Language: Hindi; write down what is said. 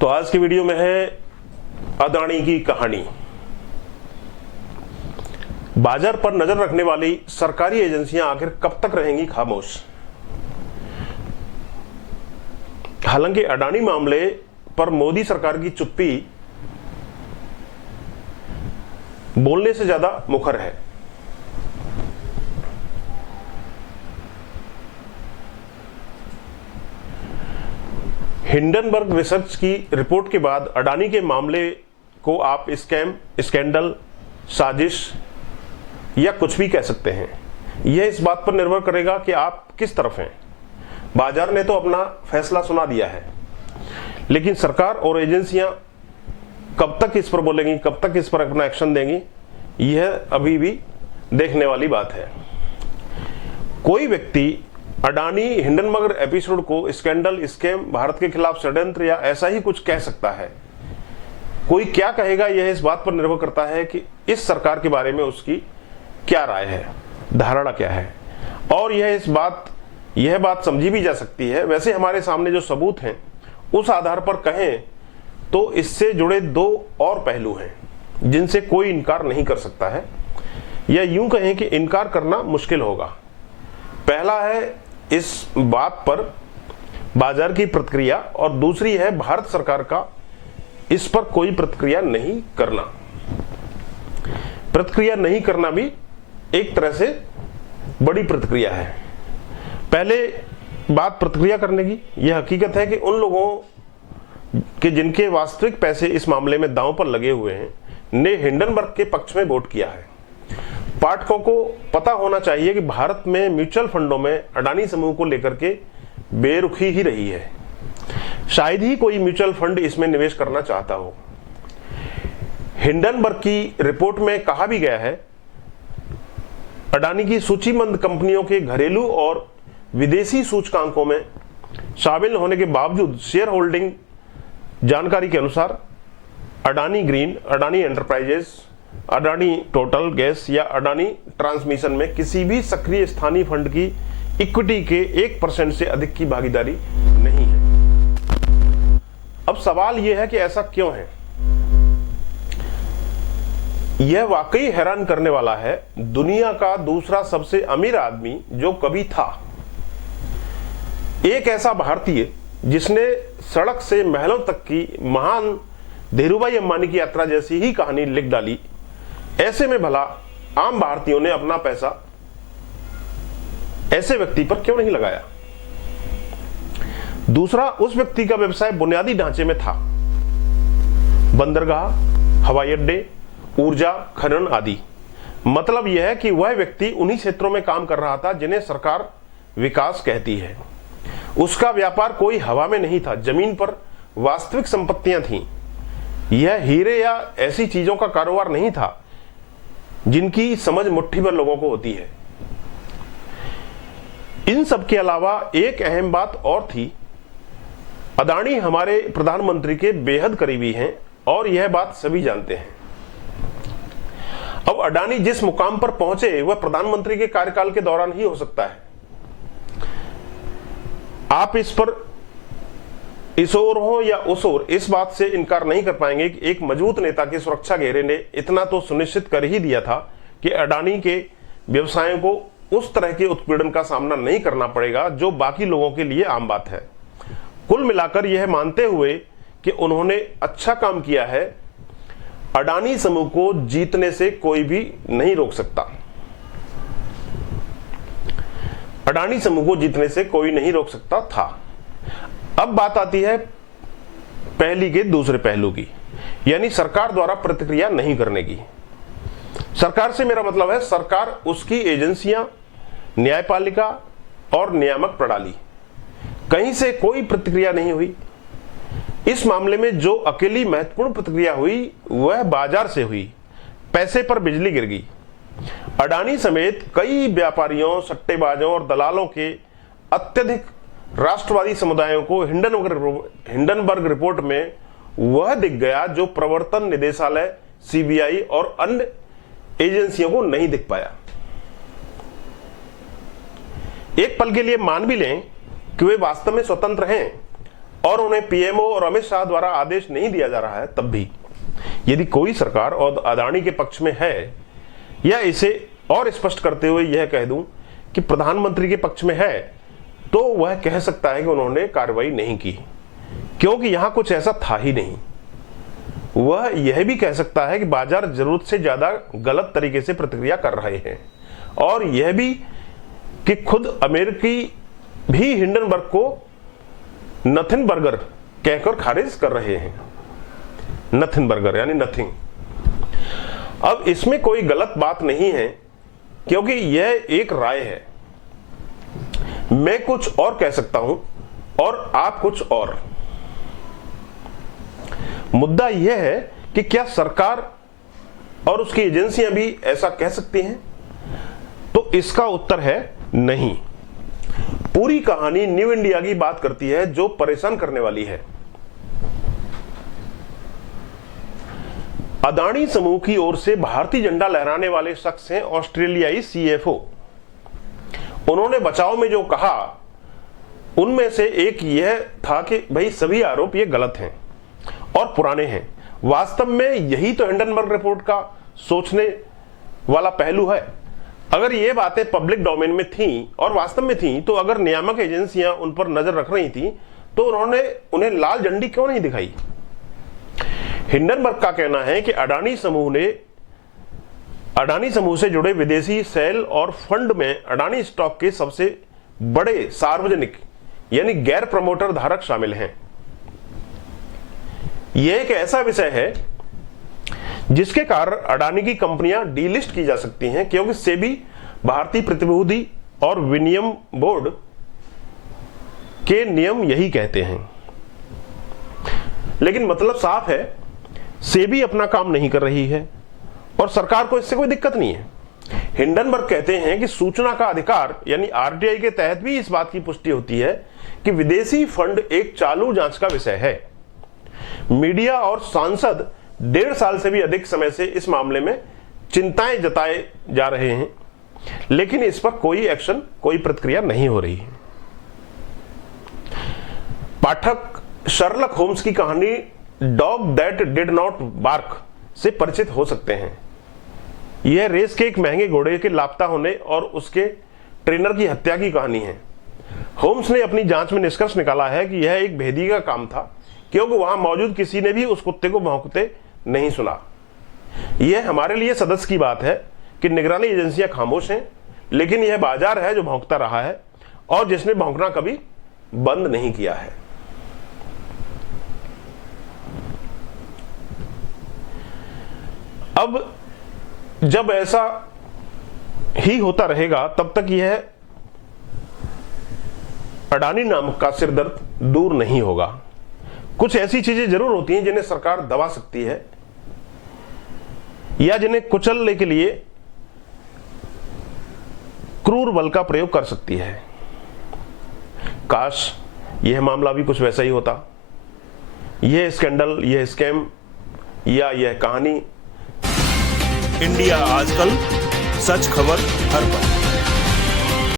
तो आज की वीडियो में है अडानी की कहानी। बाजार पर नजर रखने वाली सरकारी एजेंसियां आखिर कब तक रहेंगी खामोश। हालांकि अडानी मामले पर मोदी सरकार की चुप्पी बोलने से ज्यादा मुखर है। हिंडनबर्ग रिसर्च की रिपोर्ट के बाद अडानी के मामले को आप स्कैम, स्कैंडल, साजिश या कुछ भी कह सकते हैं। यह इस बात पर निर्भर करेगा कि आप किस तरफ हैं। बाजार ने तो अपना फैसला सुना दिया है, लेकिन सरकार और एजेंसियां कब तक इस पर बोलेंगी, कब तक इस पर अपना एक्शन देंगी, यह अभी भी देखने वाली बात है। कोई व्यक्ति अडानी हिंडनबर्ग एपिसोड को स्कैंडल, स्कैम, भारत के खिलाफ षड्यंत्र या ऐसा ही कुछ कह सकता है। कोई क्या कहेगा यह इस बात पर निर्भर करता है कि इस सरकार के बारे में उसकी क्या राय है, धारणा क्या है, और यह बात समझी भी जा सकती है। वैसे हमारे सामने जो सबूत हैं उस आधार पर कहें तो इससे जुड़े दो और पहलू हैं जिनसे कोई इनकार नहीं कर सकता है, या यूं कहें कि इनकार करना मुश्किल होगा। पहला है इस बात पर बाजार की प्रतिक्रिया, और दूसरी है भारत सरकार का इस पर कोई प्रतिक्रिया नहीं करना। प्रतिक्रिया नहीं करना भी एक तरह से बड़ी प्रतिक्रिया है। पहले बात प्रतिक्रिया करने की, यह हकीकत है कि उन लोगों के जिनके वास्तविक पैसे इस मामले में दांव पर लगे हुए हैं ने हिंडनबर्ग के पक्ष में वोट किया है। पाठकों को पता होना चाहिए कि भारत में म्यूचुअल फंडों में अडानी समूह को लेकर के बेरुखी ही रही है। शायद ही कोई म्यूचुअल फंड इसमें निवेश करना चाहता हो। हिंडनबर्ग की रिपोर्ट में कहा भी गया है, अडानी की सूचीबद्ध कंपनियों के घरेलू और विदेशी सूचकांकों में शामिल होने के बावजूद शेयर होल्डिंग जानकारी के अनुसार Adani green, Adani enterprises, Adani total gas या अडानी ट्रांसमिशन में किसी भी सक्रिय स्थानीय फंड की इक्विटी के 1% से अधिक की भागीदारी नहीं है। अब सवाल यह है कि ऐसा क्यों है। यह वाकई हैरान करने वाला है। दुनिया का दूसरा सबसे अमीर आदमी जो कभी था, एक ऐसा भारतीय जिसने सड़क से महलों तक की महान धीरूभाई अंबानी की यात्रा जैसी ही कहानी लिख डाली, ऐसे में भला आम भारतीयों ने अपना पैसा ऐसे व्यक्ति पर क्यों नहीं लगाया। दूसरा, उस व्यक्ति का व्यवसाय बुनियादी ढांचे में था, बंदरगाह, हवाई अड्डे, ऊर्जा, खनन आदि। मतलब यह है कि वह व्यक्ति उन्हीं क्षेत्रों में काम कर रहा था जिन्हें सरकार विकास कहती है। उसका व्यापार कोई हवा में नहीं था, जमीन पर वास्तविक संपत्तियां थीं। यह हीरे या ऐसी चीजों का कारोबार नहीं था जिनकी समझ मुट्ठी भर लोगों को होती है। इन सब के अलावा एक अहम बात और थी, अडानी हमारे प्रधानमंत्री के बेहद करीबी हैं और यह बात सभी जानते हैं। अब अडानी जिस मुकाम पर पहुंचे वह प्रधानमंत्री के कार्यकाल के दौरान ही हो सकता है। आप इस पर इस ओर हो या उस ओर, इस बात से इनकार नहीं कर पाएंगे कि एक मजबूत नेता के सुरक्षा घेरे ने इतना तो सुनिश्चित कर ही दिया था कि अडानी के व्यवसायों को उस तरह के उत्पीड़न का सामना नहीं करना पड़ेगा जो बाकी लोगों के लिए आम बात है। कुल मिलाकर यह मानते हुए कि उन्होंने अच्छा काम किया है, अडानी समूह को जीतने से कोई भी नहीं रोक सकता। अडानी समूह को जीतने से कोई नहीं रोक सकता था। अब बात आती है पहली के दूसरे पहलू की, यानी सरकार द्वारा प्रतिक्रिया नहीं करने की। सरकार से मेरा मतलब है सरकार, उसकी एजेंसियां, न्यायपालिका और नियामक प्रणाली, कहीं से कोई प्रतिक्रिया नहीं हुई। इस मामले में जो अकेली महत्वपूर्ण प्रतिक्रिया हुई वह बाजार से हुई। पैसे पर बिजली गिर गई। अडानी समेत कई व्यापारियों, सट्टेबाजों और दलालों के अत्यधिक राष्ट्रवादी समुदायों को हिंडनबर्ग रिपोर्ट में वह दिख गया जो प्रवर्तन निदेशालय, सीबीआई और अन्य एजेंसियों को नहीं दिख पाया। एक पल के लिए मान भी लें कि वे वास्तव में स्वतंत्र हैं, और उन्हें पीएमओ और अमित शाह द्वारा आदेश नहीं दिया जा रहा है, तब भी यदि कोई सरकार और अडानी के पक्ष में है, या इसे और स्पष्ट करते हुए यह कह दूं कि प्रधानमंत्री के पक्ष में है, तो वह कह सकता है कि उन्होंने कार्रवाई नहीं की, क्योंकि यहां कुछ ऐसा था ही नहीं। वह यह भी कह सकता है कि बाजार जरूरत से ज्यादा गलत तरीके से प्रतिक्रिया कर रहे हैं, और यह भी कि खुद अमेरिकी भी हिंडनबर्ग को नथिंग बर्गर कहकर खारिज कर रहे हैं। नथिंग बर्गर यानी नथिंग। अब इसमें कोई गलत बात नहीं है, क्योंकि यह एक राय है। मैं कुछ और कह सकता हूं और आप कुछ और। मुद्दा यह है कि क्या सरकार और उसकी एजेंसियां भी ऐसा कह सकती हैं? तो इसका उत्तर है नहीं। पूरी कहानी न्यू इंडिया की बात करती है, जो परेशान करने वाली है। अडानी समूह की ओर से भारतीय झंडा लहराने वाले शख्स हैं ऑस्ट्रेलियाई सीएफओ। उन्होंने बचाव में जो कहा, उनमें से एक यह था कि भाई सभी आरोप ये गलत हैं और पुराने हैं। वास्तव में यही तो हिंडनबर्ग रिपोर्ट का सोचने वाला पहलू है। अगर ये बातें पब्लिक डोमेन में थीं और वास्तव में थीं, तो अगर नियामक एजेंसियां उन पर नजर रख रही थीं, तो उन्होंने उन्हें लाल झंडी क्यों नहीं दिखाई? हिंडनबर्ग का कहना है कि अडानी समूह से जुड़े विदेशी सेल और फंड में अडानी स्टॉक के सबसे बड़े सार्वजनिक यानी गैर प्रमोटर धारक शामिल हैं। यह एक ऐसा विषय है जिसके कारण अडानी की कंपनियां डीलिस्ट की जा सकती हैं, क्योंकि सेबी, भारतीय प्रतिभूति और विनियम बोर्ड के नियम यही कहते हैं। लेकिन मतलब साफ है, सेबी अपना काम नहीं कर रही है और सरकार को इससे कोई दिक्कत नहीं है। हिंडनबर्ग कहते हैं कि सूचना का अधिकार यानी आरटीआई के तहत भी इस बात की पुष्टि होती है कि विदेशी फंड एक चालू जांच का विषय है। मीडिया और सांसद 1.5 साल से भी अधिक समय से इस मामले में चिंताएं जताए जा रहे हैं, लेकिन इस पर कोई एक्शन, कोई प्रतिक्रिया नहीं हो रही है। पाठक शर्लक होम्स की कहानी dog that did not bark से परिचित हो सकते हैं। यह रेस के एक महंगे घोड़े के लापता होने और उसके ट्रेनर की हत्या की कहानी है। होम्स ने अपनी जांच में निष्कर्ष निकाला है कि यह एक भेदी का काम था, क्योंकि वहां मौजूद किसी ने भी उस कुत्ते को भौंकते नहीं सुना। यह हमारे लिए सदस्य की बात है कि निगरानी एजेंसियां खामोश हैं, लेकिन यह बाजार है जो भौंकता रहा है और जिसने भौंकना कभी बंद नहीं किया है। अब जब ऐसा ही होता रहेगा, तब तक यह अडानी नाम का सिरदर्द दूर नहीं होगा। कुछ ऐसी चीजें जरूर होती हैं जिन्हें सरकार दबा सकती है या जिन्हें कुचलने के लिए क्रूर बल का प्रयोग कर सकती है। काश यह मामला भी कुछ वैसा ही होता। यह स्कैंडल, यह स्कैम या यह कहानी इंडिया आजकल, सच खबर हर पल।